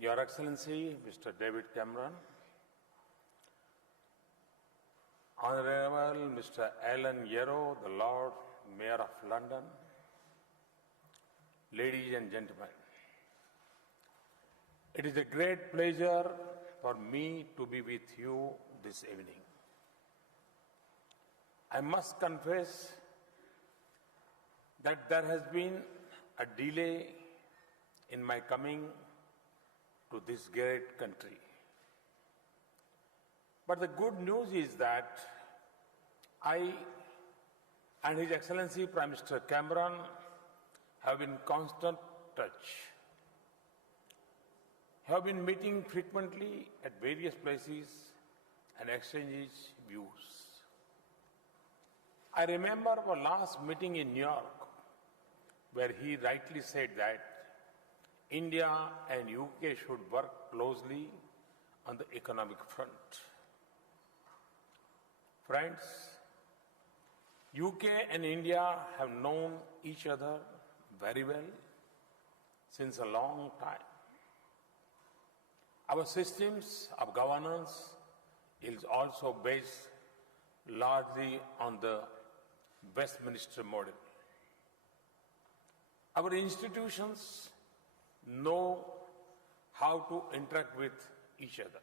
Your Excellency, Mr. David Cameron, Honorable Mr. Alan Yarrow, the Lord Mayor of London, ladies and gentlemen, it is a great pleasure for me to be with you this evening. I must confess that there has been a delay in my coming to this great country. But the good news is that I and His Excellency Prime Minister Cameron have been in constant touch, have been meeting frequently at various places and exchanging views. I remember our last meeting in New York, where he rightly said that India and UK should work closely on the economic front. Friends, UK and India have known each other very well since a long time. Our systems of governance is also based largely on the Westminster model. Our institutions know how to interact with each other.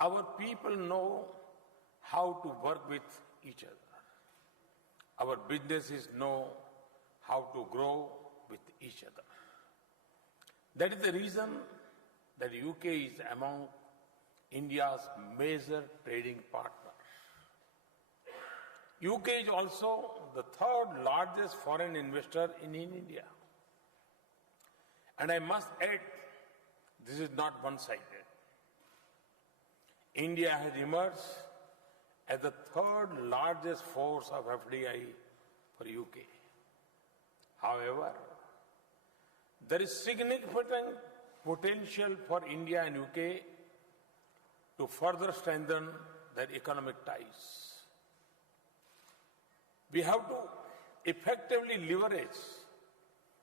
Our people know how to work with each other. Our businesses know how to grow with each other. That is the reason that UK is among India's major trading partners. UK is also the third largest foreign investor in India. And I must add, this is not one-sided. India has emerged as the third largest force of FDI for UK. However, there is significant potential for India and UK to further strengthen their economic ties. We have to effectively leverage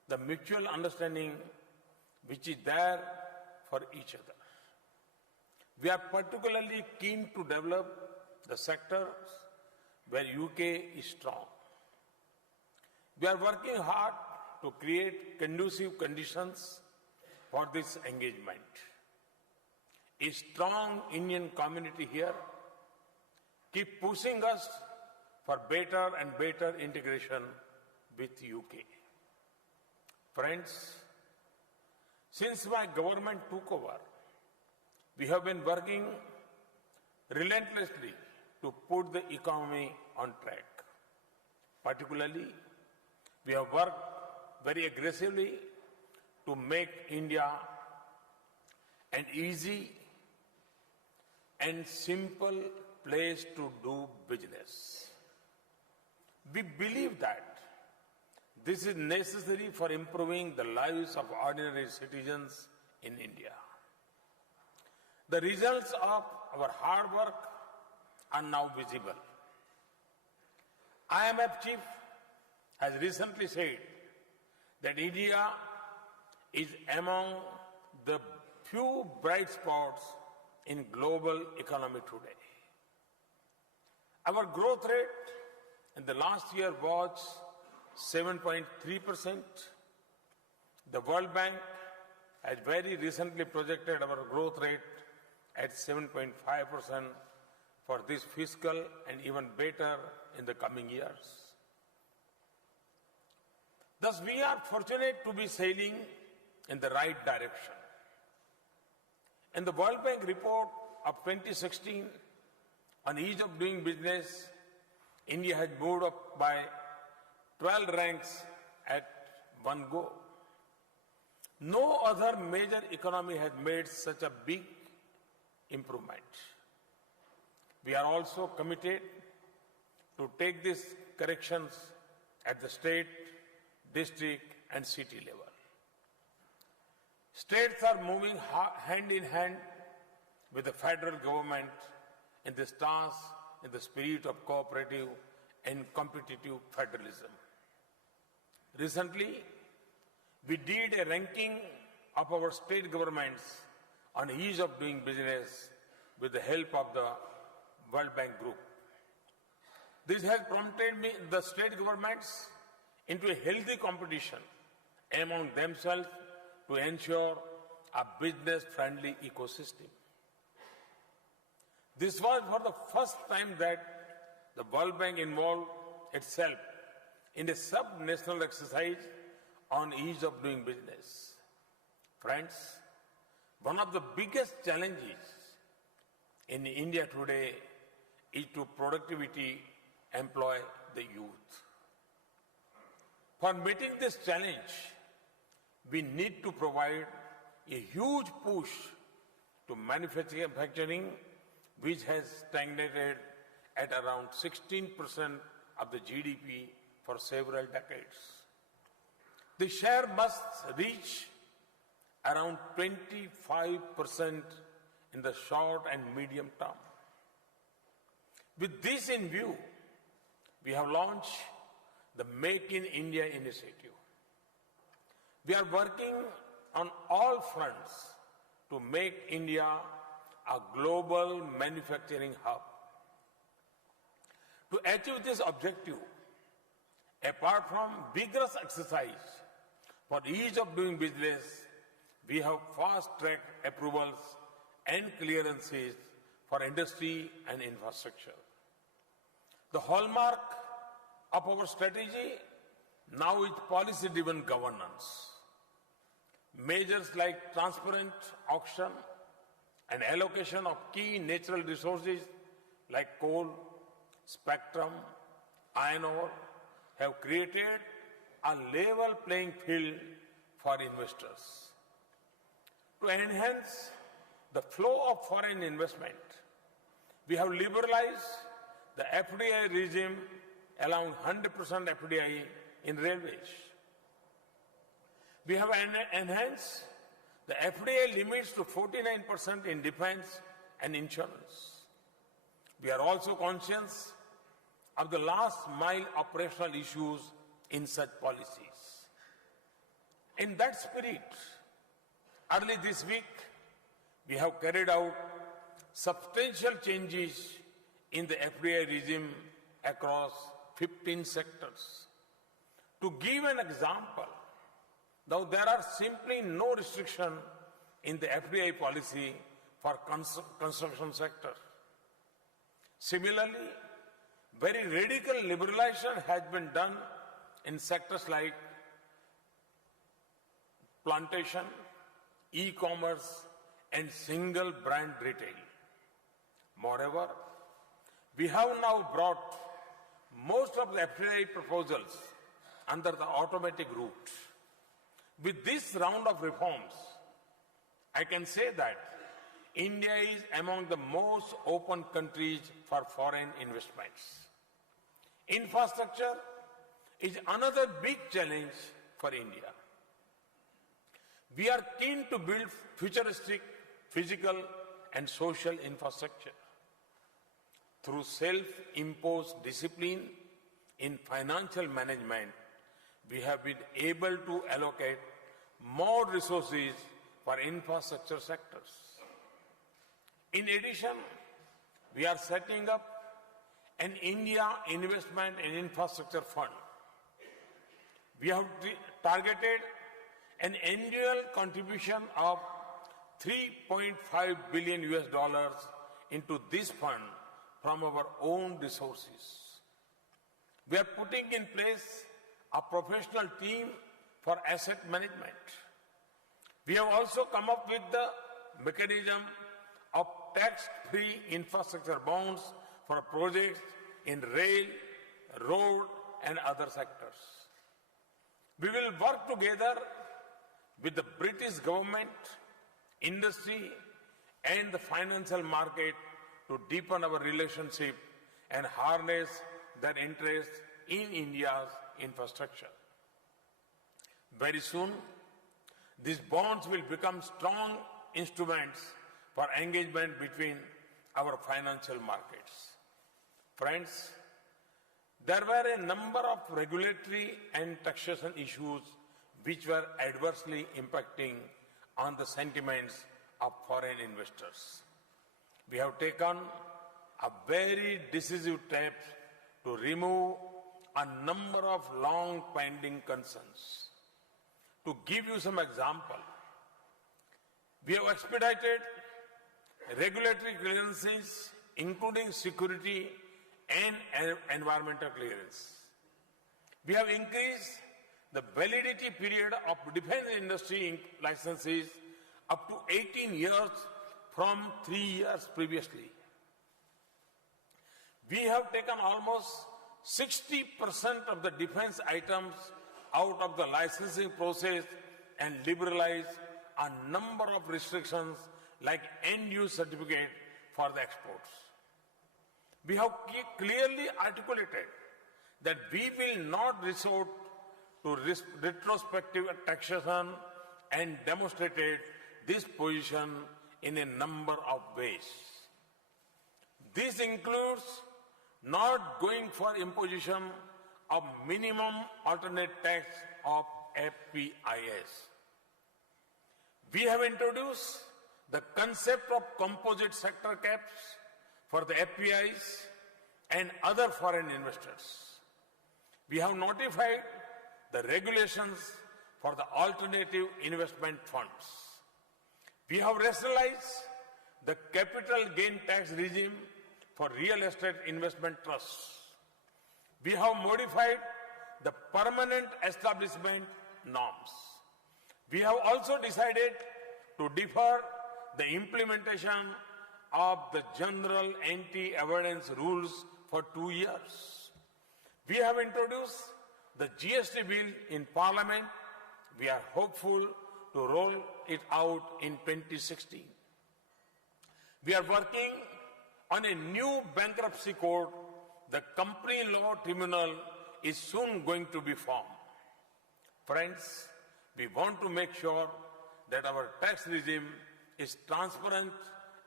the mutual understanding which is there for each other. We are particularly keen to develop the sectors where UK is strong. We are working hard to create conducive conditions for this engagement. A strong Indian community here keeps pushing us for better and better integration with UK. Friends, since my government took over, we have been working relentlessly to put the economy on track. Particularly, we have worked very aggressively to make India an easy and simple place to do business. We believe that this is necessary for improving the lives of ordinary citizens in India. The results of our hard work are now visible. IMF chief has recently said that India is among the few bright spots in global economy today. Our growth rate in the last year was 7.3%. The World Bank has very recently projected our growth rate at 7.5% for this fiscal and even better in the coming years. Thus, we are fortunate to be sailing in the right direction. In the World Bank report of 2016 on ease of doing business, India has moved up by 12 ranks at one go. No other major economy has made such a big improvement. We are also committed to take these corrections at the state, district and city level. States are moving hand in hand with the federal government in this task in the spirit of cooperative and competitive federalism. Recently, we did a ranking of our state governments on ease of doing business with the help of the World Bank Group. This has prompted the state governments into a healthy competition among themselves to ensure a business-friendly ecosystem. This was for the first time that the World Bank involved itself in a sub-national exercise on ease of doing business. Friends, one of the biggest challenges in India today is to productivity employ the youth. For meeting this challenge, we need to provide a huge push to manufacturing, which has stagnated at around 16% of the GDP for several decades. The share must reach around 25% in the short and medium term. With this in view, we have launched the Make in India initiative. We are working on all fronts to make India a global manufacturing hub. To achieve this objective, apart from vigorous exercise for ease of doing business, we have fast-tracked approvals and clearances for industry and infrastructure. The hallmark of our strategy now is policy-driven governance. Measures like transparent auction and allocation of key natural resources like coal, spectrum, iron ore have created a level playing field for investors. To enhance the flow of foreign investment, we have liberalized the FDI regime, allowing 100% FDI in railways. We have enhanced the FDI limits to 49% in defense and insurance. We are also conscious of the last mile operational issues in such policies. In that spirit, early this week, we have carried out substantial changes in the FDI regime across 15 sectors. To give an example, now there are simply no restriction in the FDI policy for construction sector. Similarly, very radical liberalization has been done in sectors like plantation, e-commerce, and single brand retail. Moreover, we have now brought most of the FDI proposals under the automatic route. With this round of reforms, I can say that India is among the most open countries for foreign investments. Infrastructure is another big challenge for India. We are keen to build futuristic, physical and social infrastructure. Through self-imposed discipline in financial management, we have been able to allocate more resources for infrastructure sectors. In addition, we are setting up an India Investment and Infrastructure Fund. We have targeted an annual contribution of $3.5 billion into this fund from our own resources. We are putting in place a professional team for asset management. We have also come up with the mechanism of tax-free infrastructure bonds for projects in rail, road and other sectors. We will work together with the British government, industry and the financial market to deepen our relationship and harness their interest in India's infrastructure. Very soon, these bonds will become strong instruments for engagement between our financial markets. Friends, there were a number of regulatory and taxation issues which were adversely impacting on the sentiments of foreign investors. We have taken a very decisive step to remove a number of long pending concerns. To give you some example, we have expedited regulatory clearances, including security and environmental clearance. We have increased the validity period of defense industry licenses up to 18 years from 3 years previously. We have taken almost 60% of the defense items out of the licensing process and liberalized a number of restrictions like end-use certificate for the exports. We have clearly articulated that we will not resort to retrospective taxation and demonstrated this position in a number of ways. This includes not going for imposition of minimum alternate tax of FPIS. We have introduced the concept of composite sector caps for the FPIs and other foreign investors. We have notified the regulations for the alternative investment funds. We have rationalized the capital gain tax regime for real estate investment trusts. We have modified the permanent establishment norms. We have also decided to defer the implementation of the general anti-avoidance rules for 2 years. We have introduced the GST bill in Parliament. We are hopeful to roll it out in 2016. We are working on a new bankruptcy code. The company law tribunal is soon going to be formed. Friends, we want to make sure that our tax regime is transparent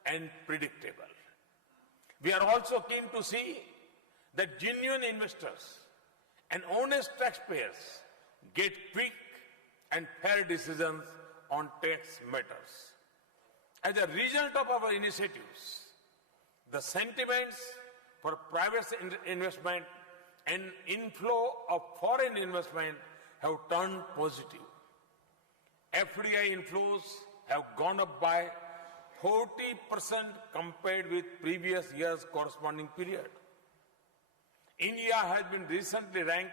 and predictable. We are also keen to see that genuine investors and honest taxpayers get quick and fair decisions on tax matters. As a result of our initiatives, the sentiments for private investment and inflow of foreign investment have turned positive. FDI inflows have gone up by 40% compared with previous year's corresponding period. India has been recently ranked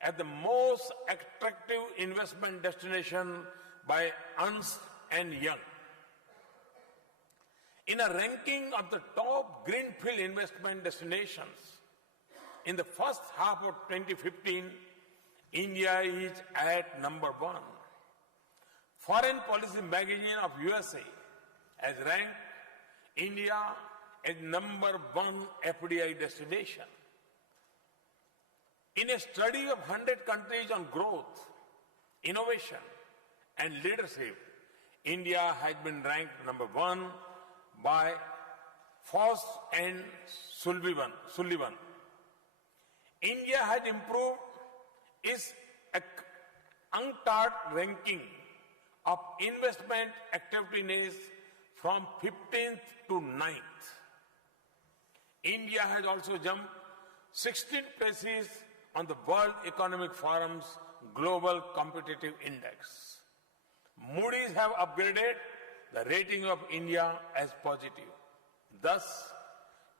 as the most attractive investment destination by Ernst & Young. In a ranking of the top greenfield investment destinations, in the first half of 2015, India is at number 1. Foreign Policy magazine of USA has ranked India as number 1 FDI destination. In a study of 100 countries on growth, innovation, and leadership, India has been ranked number 1 by Frost and Sullivan. India has improved its UNCTAD ranking of investment activeness from 15th to 9th. India has also jumped 16 places on the World Economic Forum's Global Competitive Index. Moody's have upgraded the rating of India as positive. Thus,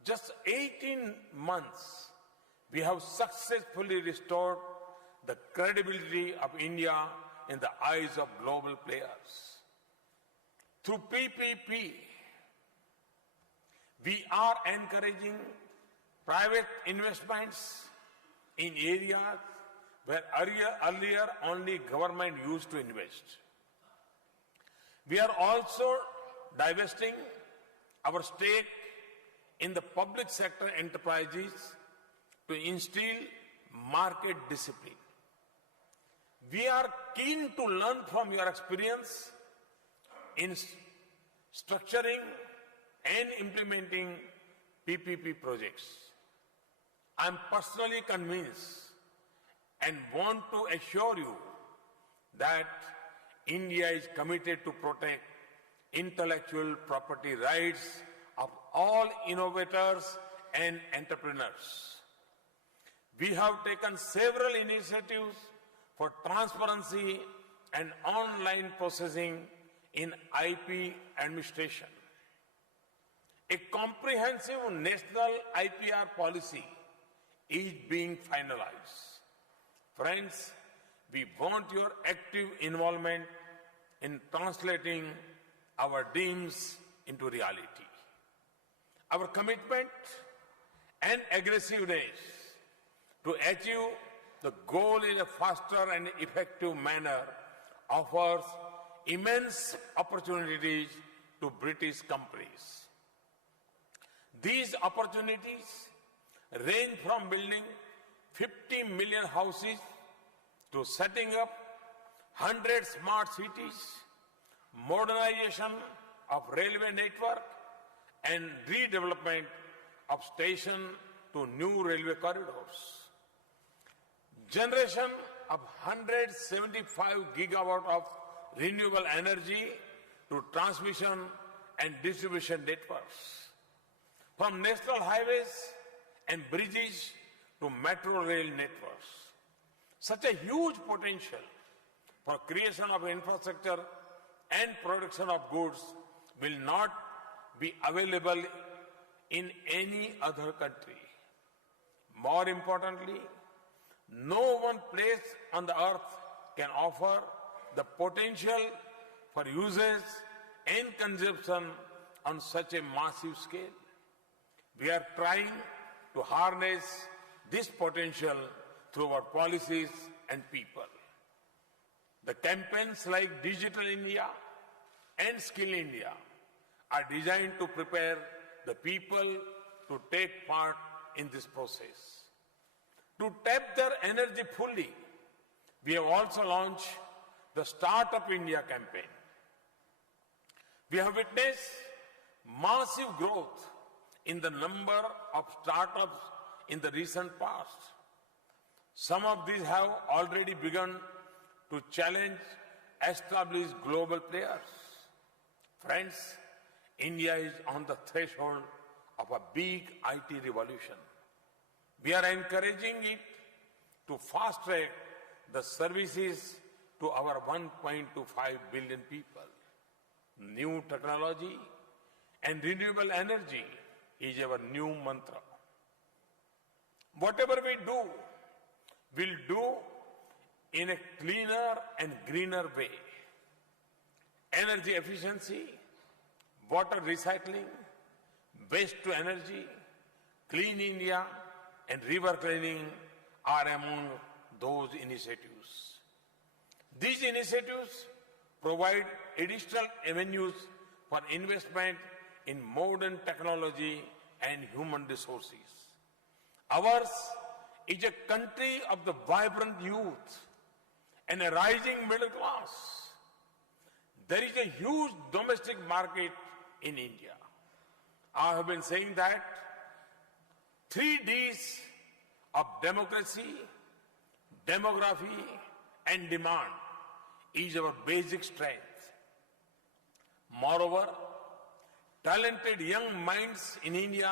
just 18 months, we have successfully restored the credibility of India in the eyes of global players. Through PPP, we are encouraging private investments in areas where earlier only government used to invest. We are also divesting our stake in the public sector enterprises to instill market discipline. We are keen to learn from your experience in structuring and implementing PPP projects. I am personally convinced and want to assure you that India is committed to protect intellectual property rights of all innovators and entrepreneurs. We have taken several initiatives for transparency and online processing in IP administration. A comprehensive national IPR policy is being finalized. Friends, we want your active involvement in translating our dreams into reality. Our commitment and aggressiveness to achieve the goal in a faster and effective manner offers immense opportunities to British companies. These opportunities range from building 50 million houses to setting up 100 smart cities, modernization of railway network, and redevelopment of stations to new railway corridors. Generation of 175 gigawatt of renewable energy to transmission and distribution networks. From national highways and bridges to metro rail networks. Such a huge potential for creation of infrastructure and production of goods will not be available in any other country. More importantly, no one place on the earth can offer the potential for usage and consumption on such a massive scale. We are trying to harness this potential through our policies and people. The campaigns like Digital India and Skill India are designed to prepare the people to take part in this process. To tap their energy fully, we have also launched the Startup India campaign. We have witnessed massive growth in the number of startups in the recent past. Some of these have already begun to challenge established global players. Friends, India is on the threshold of a big IT revolution. We are encouraging it to fast-track the services to our 1.25 billion people. New technology and renewable energy is our new mantra. Whatever we do, we'll do in a cleaner and greener way. Energy efficiency, water recycling, waste to energy, clean India, and river cleaning are among those initiatives. These initiatives provide additional avenues for investment in modern technology and human resources. Ours is a country of the vibrant youth and a rising middle class. There is a huge domestic market in India. I have been saying that 3 Ds of democracy, demography, and demand is our basic strength. Moreover, talented young minds in India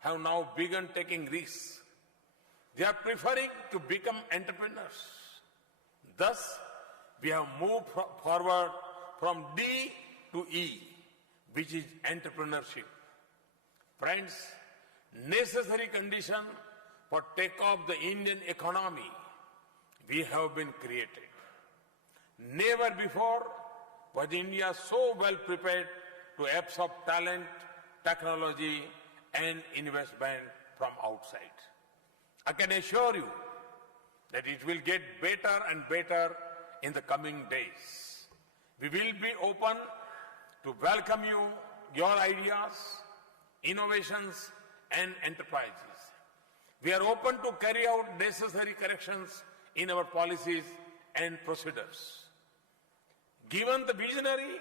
have now begun taking risks. They are preferring to become entrepreneurs. Thus, we have moved forward from D to E, which is entrepreneurship. Friends, necessary condition for take-off the Indian economy we have been created. Never before was India so well prepared to absorb talent, technology, and investment from outside. I can assure you that it will get better and better in the coming days. We will be open to welcome you, your ideas, innovations, and enterprises. We are open to carry out necessary corrections in our policies and procedures. Given the visionary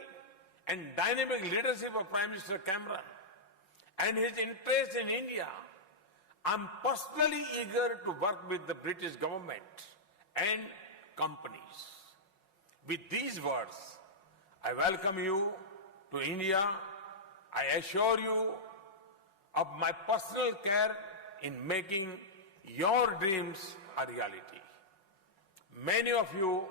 and dynamic leadership of Prime Minister Cameron and his interest in India, I am personally eager to work with the British government and companies. With these words, I welcome you to India. I assure you of my personal care in making your dreams a reality. Many of you